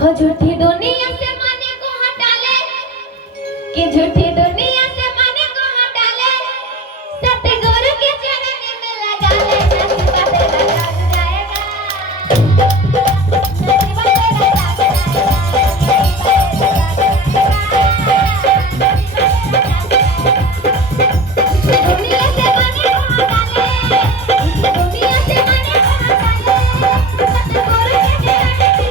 हो झूठी दुनिया से माने को हटा ले, कि झूठी दुनिया से माने को हटा ले, सतगुरु के चरण में लगा ले, नसीबा तेरा जाग जाएगा, नसीबा तेरा जाग जाएगा। दुनिया से माने को हटा ले, दुनिया से माने को हटा ले, सतगुरु के चरण में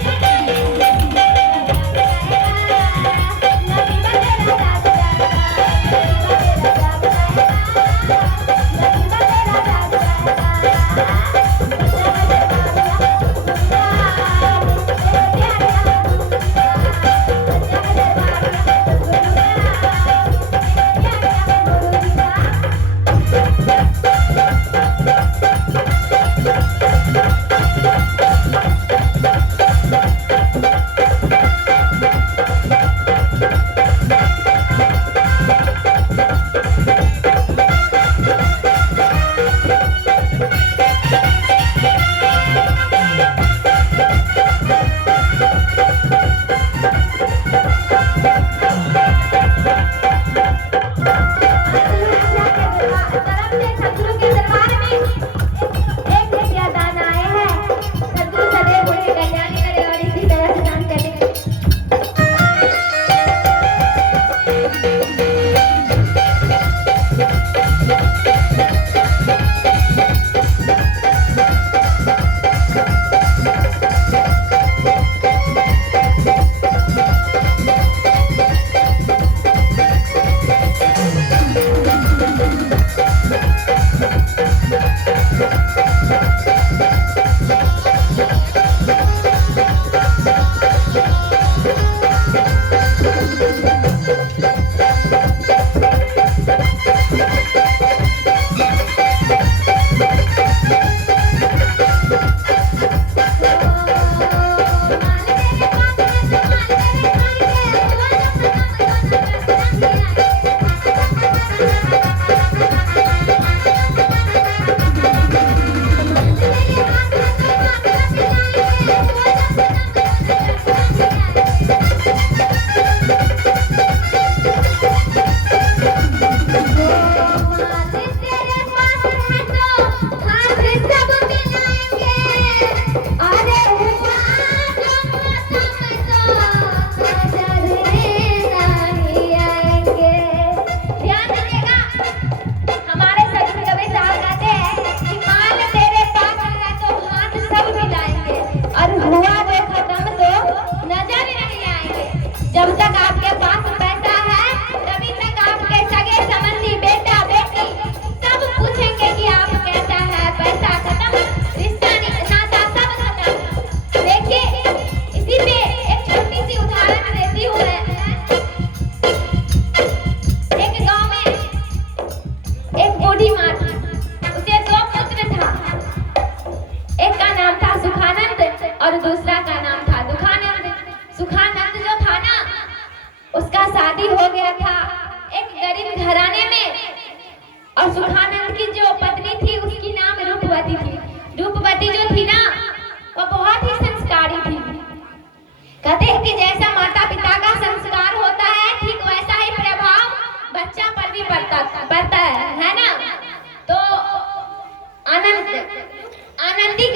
आनंदी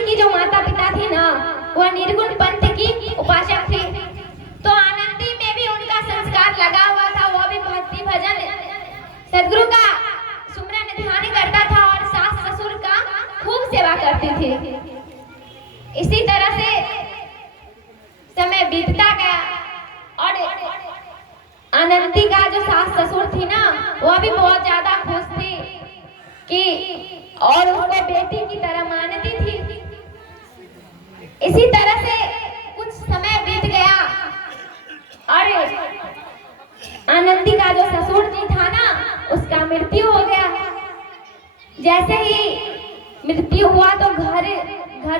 की जो माता पिता थी ना, वह निर्गुण पंथ की उपासक थी। तो आनंदी में भी उनका संस्कार लगा हुआ था। वो भी भक्ति भजन सदगुरु का सुमरन ध्यान करता था और सास ससुर का खूब सेवा करती थी। इसी तरह से समय बीतता गया और आनंदी का जो सास ससुर थी ना, वो भी बहुत ज्यादा खुश थी कि और उसको बेटी की तरह मानती थी। इसी तरह से कुछ समय बीत गया और आनंदी का जो ससुर जी था ना, उसका मृत्यु हो गया। जैसे ही मृत्यु हुआ तो घर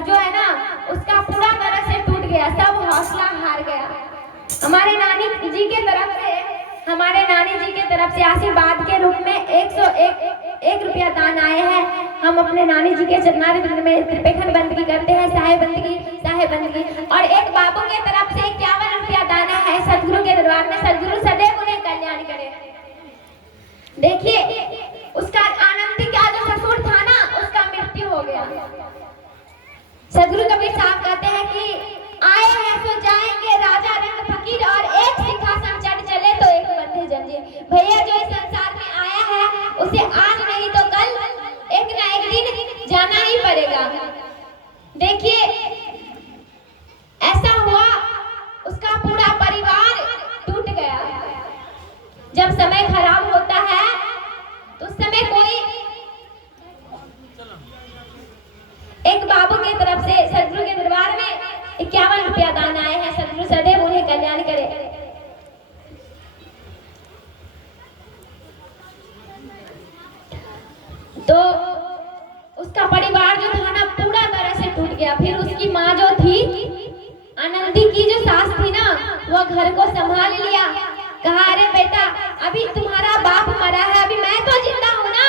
जो है ना, उसका पूरा तरह से टूट गया, सब हौसला हार गया। हमारे नानी जी के तरफ से आशीर्वाद के रूप में 101 रुपया दान आए हैं। हम अपने नानी जी के चरणारविंद में त्रिपेखन बंदगी करते हैं, साहे बंदगी। और एक बाबू के तरफ से 51 रुपया दान है सदगुरु के दरबार में। सदगुरु सदैव उन्हें कल्याण करे। देखिए, उसका आनंदी का जो ससुर था ना, उसका मृत्यु हो गया। सदगुरु कबीर साहब कहते हैं कि आए हैं तो जाएंगे राजा रंग फकीर, और एक सिंहासन चढ़ चले तो एक बंधे जंजीर। भैया, जो इस संसार में आया है उसे आज नहीं तो कल एक ना एक दिन जाना ही पड़ेगा। देखिए, ऐसा हुआ, उसका पूरा परिवार टूट गया। जब समय खराब होता है तो उस समय कोई एक बाबू की तरफ से सदगुरु के दरबार में 51 रुपया दान आए हैं। सदगुरु सदैव उन्हें कल्याण करे। तो उसका परिवार जो था ना, पूरा तरह से टूट गया। फिर उसकी माँ जो थी, आनंदी की जो सास थी ना, वो घर को संभाल लिया। कहा, अरे बेटा, अभी तुम्हारा बाप मरा है, अभी मैं तो जिंदा हूँ ना,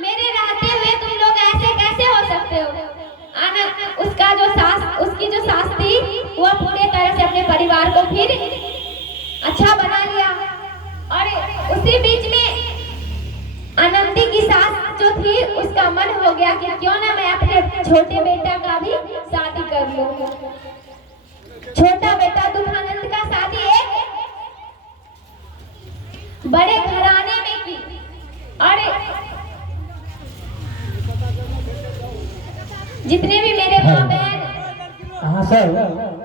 मेरे रहते हुए तुम लोग ऐसे कैसे हो सकते हो। उसकी जो सास थी, वह पूरे तरह से अपने परिवार को फिर अच्छा बना लिया। और उसी बीच में आनंदी की सास जो थी, उसका मन हो गया कि क्यों ना मैं अपने छोटे बेटा का भी शादी कर लूं। छोटा बेटा दुखानंद का शादी एक बड़े घराने में की। और जितने भी मेरे माँ बहन सर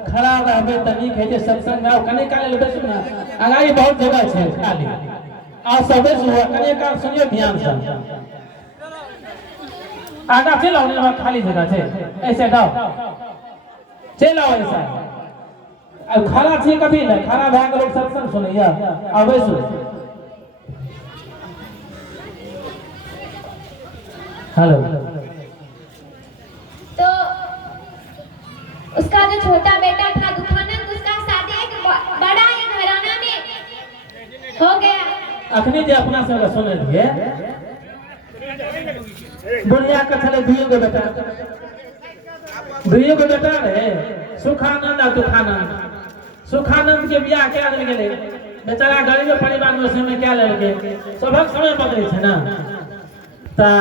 खड़ा रहबे तनी के सत्संग गाओ कने काले लोग सुना आगाई बहुत जगह छे खाली आ सबे सुनो कने काल सुनियो ध्यान से आगा चलो ने खाली जगह छे ऐसे गाओ चलो ऐसा अब खड़ा छे कभी ना खड़ा भाग लोग सत्संग सुनैया आवे सु हेलो। तो उसका जो छोटा बेटा था दुखानंद, उसका शादी एक बड़ा ही घराना में हो गया। अखनी जे अपना सब सुने दिए दुनिया के चले दुइयो के बेटा रहे सुखानंद और दुखानंद। सुखानंद के बियाह क्या दिन गेले बेचारा गरीब परिवार में समय क्या लड़के सबक समय पकड़े छे ना ता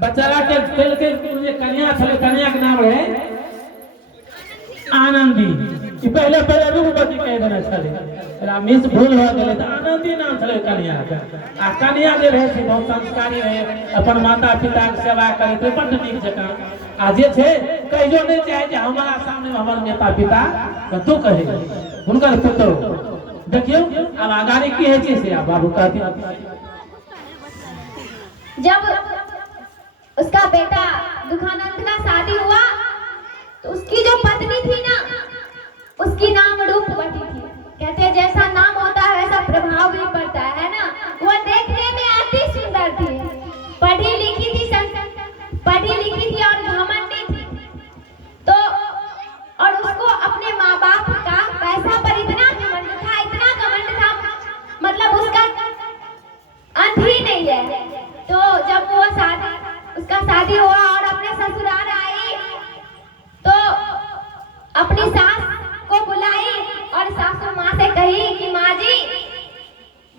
बेचारा के तेल के कन्या छले कन्या के नाम रहे आनंदी कि पहले रूपवती कह देना छले मिस भूल हो गेले त आनंदी नाम छले कन्या के आ कन्या जे रहे से बहुत संस्कारी रहे अपन माता पिता के सेवा करे तो बड़ नीक जका आ जे छे कहियो नहीं चाहे जे हमारा सामने हमर माता पिता तो कहे हुनकर पुत्र देखियो अब आगारी की है से आ बाबू कहती जब उसका बेटा दुखानंद का शादी हुआ तो उसकी जो पत्नी थी ना, उसकी नाम रूपवती थी। कहते जैसा नाम होता है वैसा प्रभाव भी पड़ता है ना। वो देखने में अति सुंदर थी, पढ़ी लिखी थी और घमंडी थी। तो और उसको अपने माँ बाप का पैसा पर इतना घमंड था, मतलब उसका अंत ही नहीं है। तो जब वो उसका शादी हुआ और अपने ससुराल आई तो अपनी सास को बुलाई और सासू माँ से कही कि माँ जी,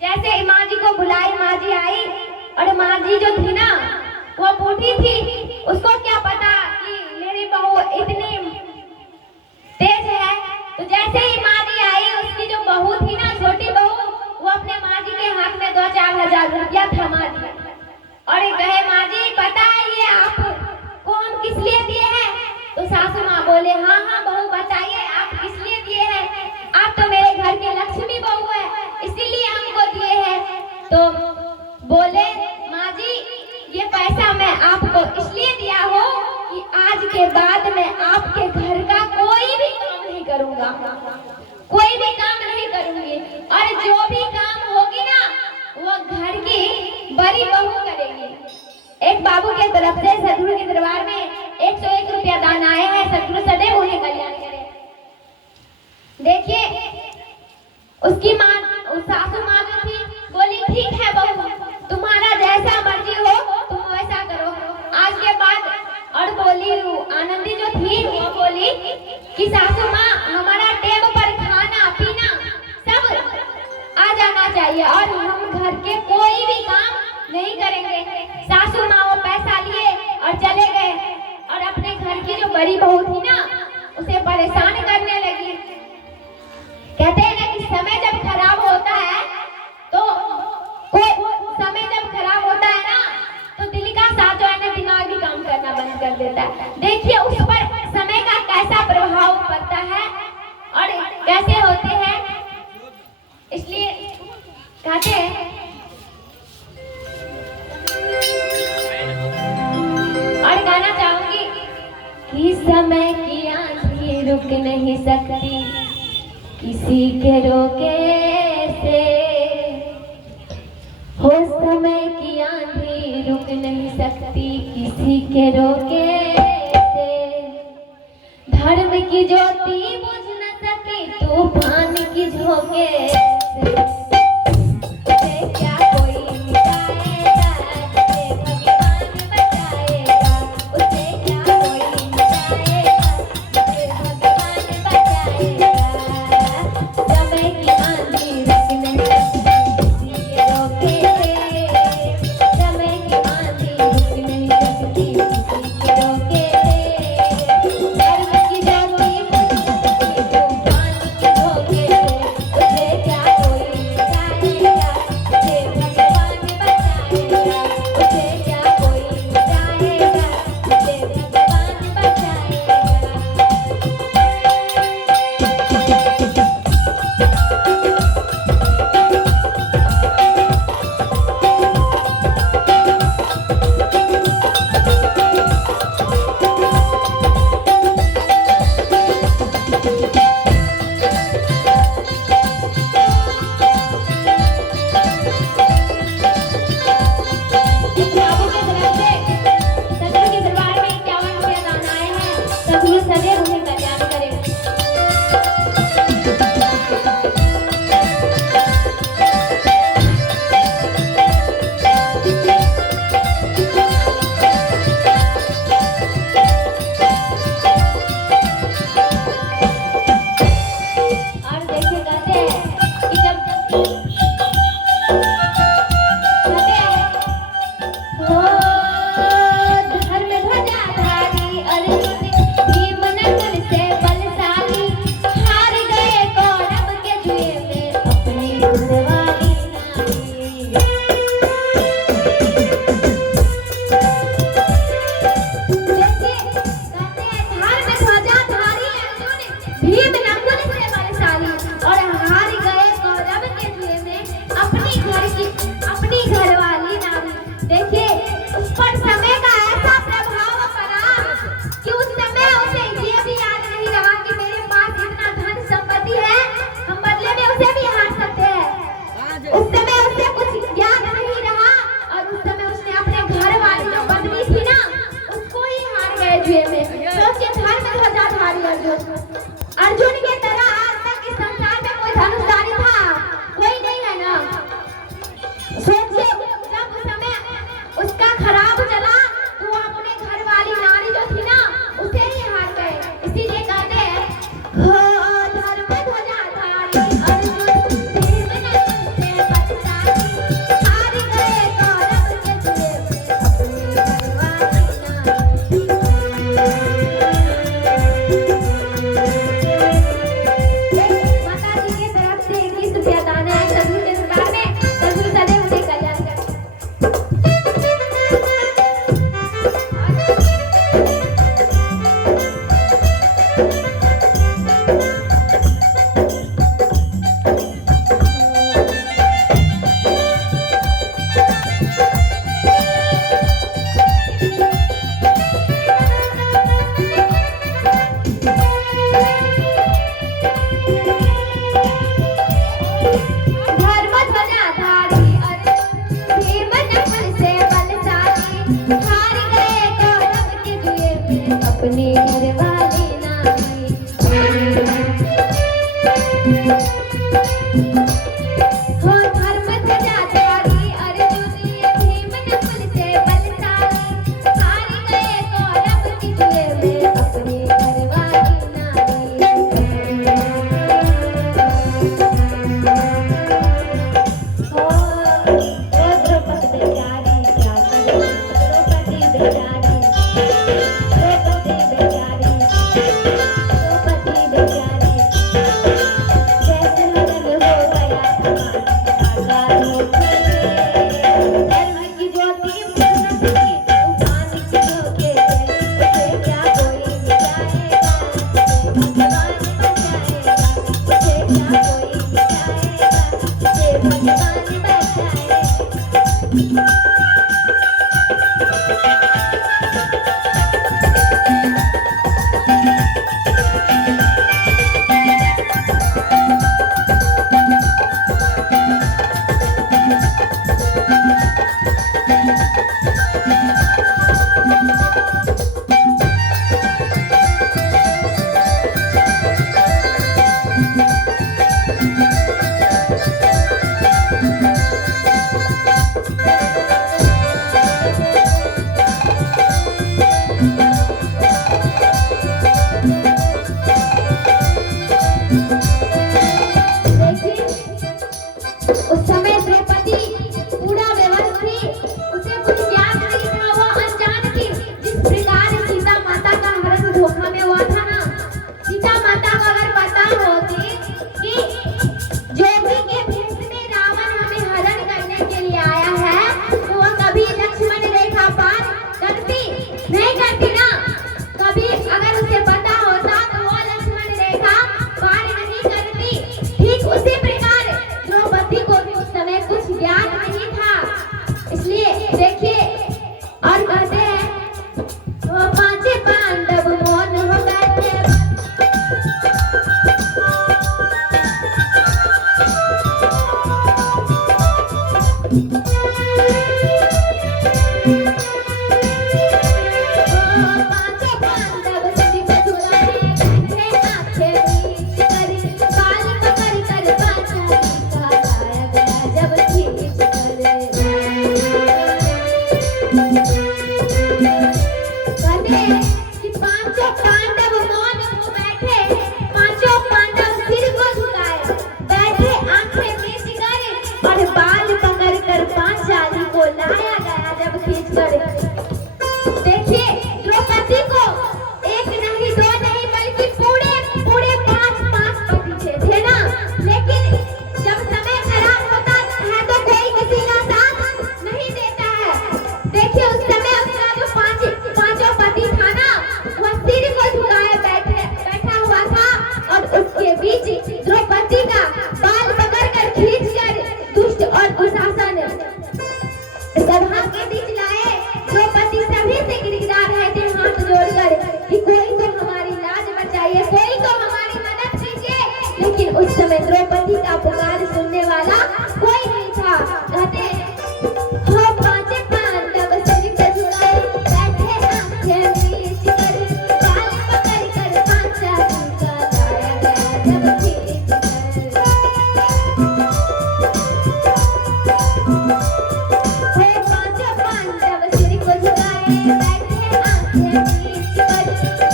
जैसे माँ जी को बुलाई, माँ जी आई और माँ जी जो थी ना वो उसको क्या पता कि मेरी बहू इतनी तेज है। तो जैसे ही माँ जी आई, उसकी जो बहू थी ना, छोटी बहू, वो अपने माँ जी के हाथ में 2-4 हजार रुपया थमा दिया और ये कहे, माँ जी पता है ये आपको हम किस लिए दिए हैं? तो सासू माँ बोले, हाँ हाँ बहू बताइए आप किस लिए दिए हैं? आप तो मेरे घर के लक्ष्मी बहू है, इसीलिए हमको दिए हैं। तो बोले, माँ जी ये पैसा मैं आपको इसलिए दिया हो कि आज के बाद मैं आपके घर का कोई भी काम नहीं करूँगा, कोई भी काम नहीं करूँगी, और जो भी काम होगी ना वो घर की बड़ी बहू करेगी। एक बाबू के तरफ से सदगुरु के दरबार में 101 रुपया दान आए हैं। सदगुरु सदैव उन्हें कल्याण करे। देखिए उसकी माँ, उस सासू माँ जो थी, बोली ठीक है बहू, तुम्हारा जैसा मर्जी हो तुम वैसा करो। आज के बाद और बोली, आनंदी जो थी वो बोली कि सासू माँ हमारा टेब पर खाना पीना सब आ जाना चाहिए और हम घर के कोई भी काम नहीं करेंगे। सासू माँ वो पैसा लिए और चले गए और अपने घर की जो बड़ी बहू थी ना उसे परेशान करने लगी। कहते हैं ना कि समय जब खराब होता है तो समय जब खराब होता है ना तो दिल का साथ जो है ना दिमाग भी काम करना बंद कर देता है। देखिए उस पर समय का कैसा प्रभाव पड़ता है और कैसे होते हैं। इसलिए कहते हैं और कहना चाहूंगी कि समय की आंधी रुक नहीं सकती किसी के रोके से, हो समय की आंधी रुक नहीं सकती किसी के रोके से, धर्म की ज्योति बुझ न सकी तूफान की झोंके से, क्या कोई मिटाएगा जिसे भगवान बचाएगा, उसे क्या कोई मिटाएगा जिसे भगवान बचाएगा। समय की आंधी रुक नहीं सकती किसी के रोके से, समय की आंधी रुक नहीं सकती किसी के रोके से, धर्म की ज्योति बुझ न सकी तूफान की झोंके से, उसे क्या कोई मिटाएगा जिसे भगवान बचाएगा, उसे क्या कोई मिटाएगा जिसे भगवान बचाएगा। बाबू के तरफ से सदगुरु के दरबार में 51 रुपया दान आए हैं। सदगुरु सदैव उन्हें कल्याण करे। और देखिए कहते हैं कि जब कहते हैं हो धर्म ध्वजाधारी अर्जुन भीम नकुल से बलशाली, हार गए कौरव के जुए में अपनी घरवाली नारी। देखिए कहते हैं धर्म ध्वजाधारी अर्जुन भीम नकुल से बलशाली और हार गए कौरव के जुए में अपनी घरवाली नारी। देखिए उस पर समय का ऐसा प्रभाव पड़ा कि उस समय उसे ये भी याद नहीं रहा कि मेरे पास इतना धन संपत्ति है, हम बदले में उसे भी हार सकते हैं। उस समय उसे कुछ याद नहीं रहा और उस समय उसने अपने घर वाली जो पत्नी थी ना उसको ही हार गए जुए में। सोचिए धर्म ध्वजाधारी अर्जुन के तरह आज तक इस संसार में कोई धनुषधारी था? कोई नहीं है ना। सोचिए जब समय उसका खराब चला तो वो अपने घर वाली नारी जो थी ना उसे ही हार गए। इसीलिए कहते हैं हो धर्म ध्वजाधारी अर्जुन भीम नकुल से बलशाली, हार गए कौरव के जुए में अपनी घरवाली नारी। हार गए गौरव के जुए में अपने घर वाली नारी। हो धर्म ध्वजा तारी अर्जुन ये भीम नकुल से बलशाली। हार गए गौरव के जुए में अपने घर वाली नारी। ओ द्रौपदी बेचारी क्या करे, द्रौपदी बेचारी, द्रौपदी बेचारी, द्रौपदी बेचारी। जैसे हरण हो गया था धर्म की ज्योति पूर्ण थी, तूफान के झोंके से उसे क्या कोई मिटाएगा, भगवान बचाएगा, उसे क्या कोई मिटाएगा, भगवान बचाएगा। उस समय द्रौपदी पूरा विवश थी, उसे कुछ ज्ञात नहीं था, वो अनजान थी। जिस प्रकार सीता माता का हरण धोखा में हुआ था ना, सीता माता को अगर पता होती कि जोगी के भेष में रावण हमें हरण करने के लिए आया है, तो वो कभी लक्ष्मण रेखा पार करती नहीं करती ना। कभी अगर उसे पता होता तो वो लक्ष्मण रेखा पार नहीं करती। ठीक उसी प्रकार द्रौपदी को भी उस समय कुछ ज्ञात नहीं था, इसलिए देखिए और कहते हैं वो पांचे पांडव मौन हो बैठे। पांचे पांडव सभी बजुराए बैठे आंखें नीच करी, बाल पकड़ कर पांचाली का लाया गया जब खींच कर। कहते हैं कि पांचों पांडव मौन हो बैठे, पांचों पांडव सिर को झुकाए बैठे आंखें नीच कर, और बाल पकड़ कर पांचाली को लाया गया जब खींच कर। देखिए द्रौपदी को एक नहीं दो नहीं बल्कि पूरे पूरे पांच पति थे ना, लेकिन जब समय खराब होता है तो कोई किसी का साथ नहीं देता है। देखिए उस समय उसका जो पांचों पति था ना, वह सिर को झुकाए बैठा हुआ था, और उसके बीच द्रौपदी का बाल पकड़ कर खींच कर दुष्ट और दुशासन सभा के बीच लाए। द्रौपदी सभी से गिड़गिड़ा रहे थे हाथ जोड़कर कि कोई तो हमारी लाज बचाइए, कोई तो हमारी मदद कीजिए, लेकिन उस समय द्रौपदी का पुकार सुनने वाला कोई नहीं था। कहते हैं हो पांचे पांडव सिर पे झुकाए बैठे आंखें नीच कर, बाल पकड़ कर पांचाली का लाया गया जब खींच कर। हे पांचों पांडव सिर को झुकाए बैठे आंखें नीच कर,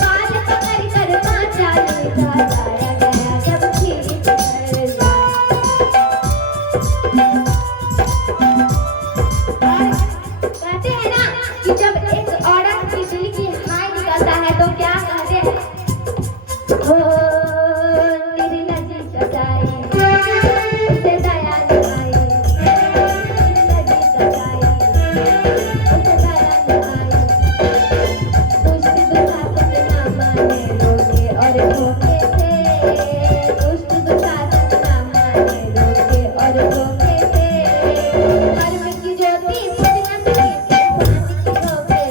बाल पकड़ कर पांचाली का लाया गया जब खींच कर। कहते हैं ना कि जब एक औरत की दिल की हाय निकलता है तो क्या कहते हैं, हो निर्लज कसाई उसे दया न आई, निर्लज कसाई उसे दया न आई। दुष्ट दुशासन ना माने रोके और धोखे से, दुष्ट दुशासन ना माने रोके और धोखे से। धर्म की ज्योति पूर्ण थी, तूफान के झोंके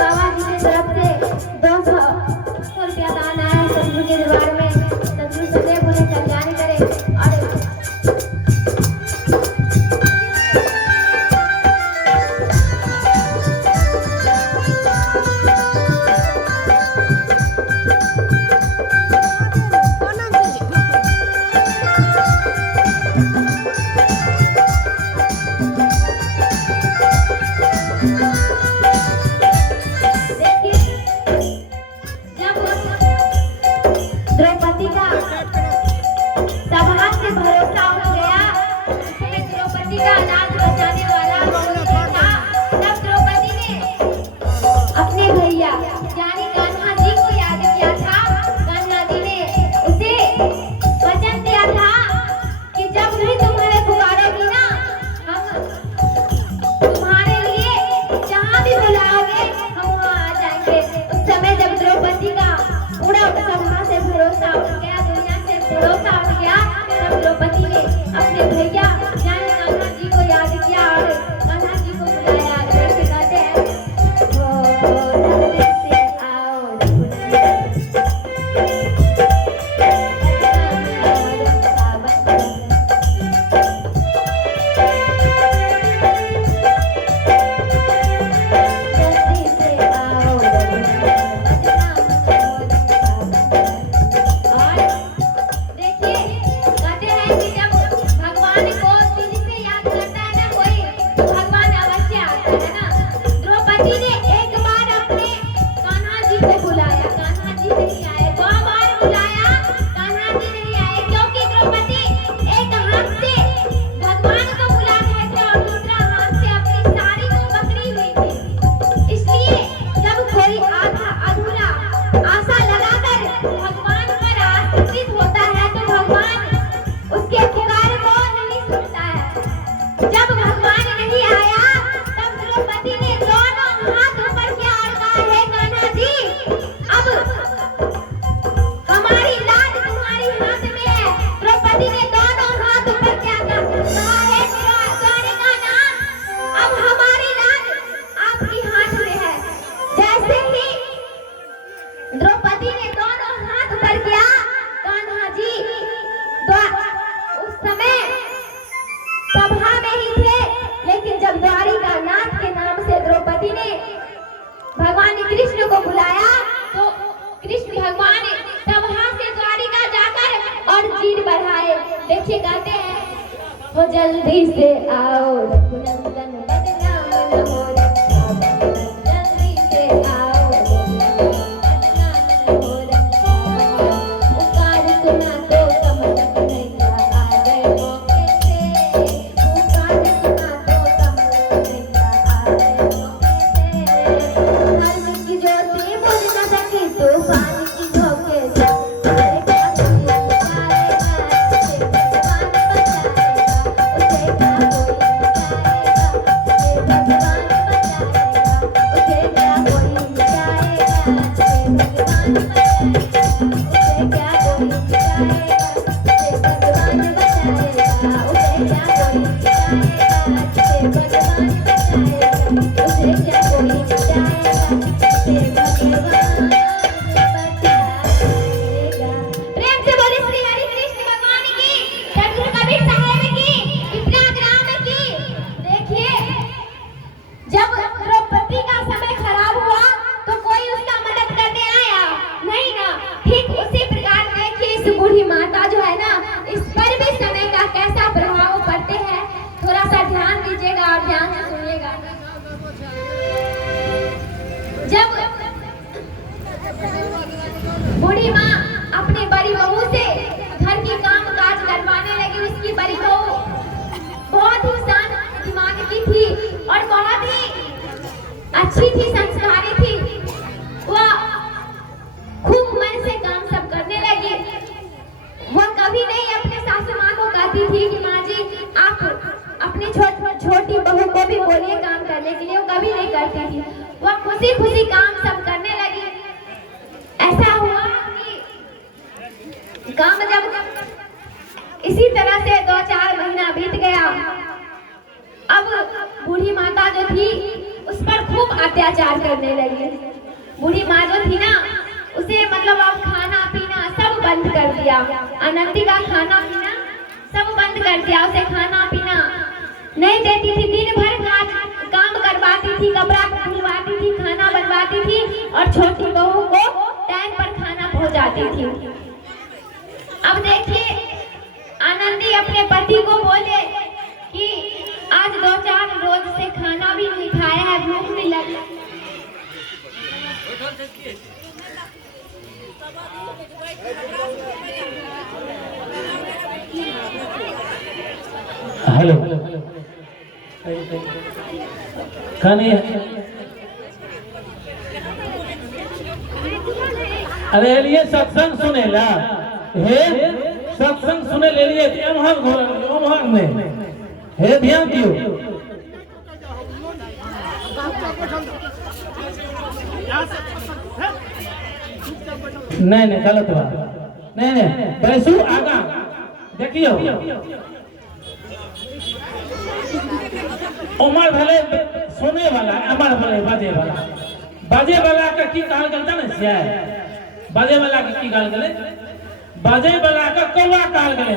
बाबा जी की तरफ से 200 रुपया दान आया है सतगुरु के दरबार में। सतगुरु सदैव उन्हें कल्याण करे। और जब द्रौपदी का सभा से भरोसा उठ गया, उसमें द्रौपदी का लाज बचाने वाला कोई नहीं था। तब द्रौपदी ने अपने भैया यानी कान्हा जी को याद किया था। कान्हा जी ने उसे वचन दिया था कि जब भी तुम्हारे पुकारेगी ना, हम तुम्हारे लिए जहाँ भी बुलाओगे हम वहाँ आ जाएंगे। उस समय जब द्रौपदी का पूरा सभा से भरोसा उठ गया, दुनिया से भरोसा उठ गया, तब द्रौपदी ने अपने भैया यानी कान्हा जी को याद किया और कान्हा जी को बुलाया। जैसे कहते हैं, "ओ जल्दी से आओ जल्दी से आओ और देखिए कहते हैं कि जब भगवान को दिल से याद करता है ना कोई, तो भगवान अवश्य आता है ना। द्रौपदी ने एक बार अपने कान्हा जी को बुलाया, कान्हा जी नहीं आए। 2 बार बुलाया, कान्हा जी नहीं आए, क्योंकि द्रौपदी एक हाथ से भगवान को बुला रहे थे और दूसरा हाथ से अपनी साड़ी को पकड़ी हुई थी। इसलिए जब कोई आधा अधूरा आशा लगाकर भगवान पर आश्रित होता है तो भगवान उसके पुकार को नहीं सुनता है। जब भगवान नहीं आया तब द्रौपदी ने दोनों हाथ ऊपर किया और कहा, हे कान्हा जी, अब हमारी लाज तुम्हारी हाथ में है। द्रौपदी ने दोनों हाथ ऊपर किया, कहा, हे द्वारिकानाथ, अब हमारी लाज आपकी हाथ में है। जैसे ही द्रौपदी ने दोनों हाथ ऊपर किया, कान्हा जी उस समय सभा में ही थे, लेकिन जब द्वारिकानाथ के नाम से द्रौपदी ने भगवान कृष्ण को बुलाया तो कृष्ण भगवान सभा से द्वारिका जाकर और चीर बढ़ाए। देखिए कहते हैं, हो जल्दी से आओ रघुनंदन बदनाम न हो रखा, जल्दी से आओ बदनाम न हो रखा। पुकार सुना तो कमल कन्हैया आ गए मौके से, पुकार सुना तो कमल कन्हैया आ गए मौके से। धर्म की ज्योति बुझ न सकी तूफान की झोंके से, करेगा कोई बचाएगा, उसे भगवान बचाएगा, उसे क्या कोई बचाएगा। थी, संस्कारी थी, वह खूब मन से काम सब करने लगी। वह कभी नहीं अपने सासू माँ को कहती थी कि माँ जी आप अपनी छोटी बहू को भी बोलिए काम करने के लिए, वो कभी नहीं करती थी। वह खुशी खुशी काम सब करने लगी। ऐसा हुआ कि काम जब इसी तरह से 2-4 महीना बीत गया। अब बूढ़ी माता जो थी उस पर खूब अत्याचार करने लगी। बूढ़ी माँ जो थी ना, उसे मतलब अब खाना पीना सब बंद कर दिया। अनंती का खाना पीना सब बंद कर दिया, उसे खाना पीना नहीं देती थी। दिन भर काम करवाती थी, कपड़ा धुलवाती थी, खाना बनवाती थी और छोटी बहू को टाइम पर खाना पहुंचाती थी। अब देखिए आनंदी अपने पति को बोले कि आज 2-4 रोज से खाना भी नहीं खाया है, भूख भी लगी। हेलो कनी अरे लिए सत्संग सुनेला हे सत्संग सुने ले लिए एमहर में हे ध्यान दियो। नहीं नहीं गलत बात नहीं नहीं बैसू आगा देखियो उमर भले सुने वाला अमर भले बाजे वाला का की कहल गलता ना सिया बाजे वाला की कहल गले बाजे वाला का कौवा कहल गले।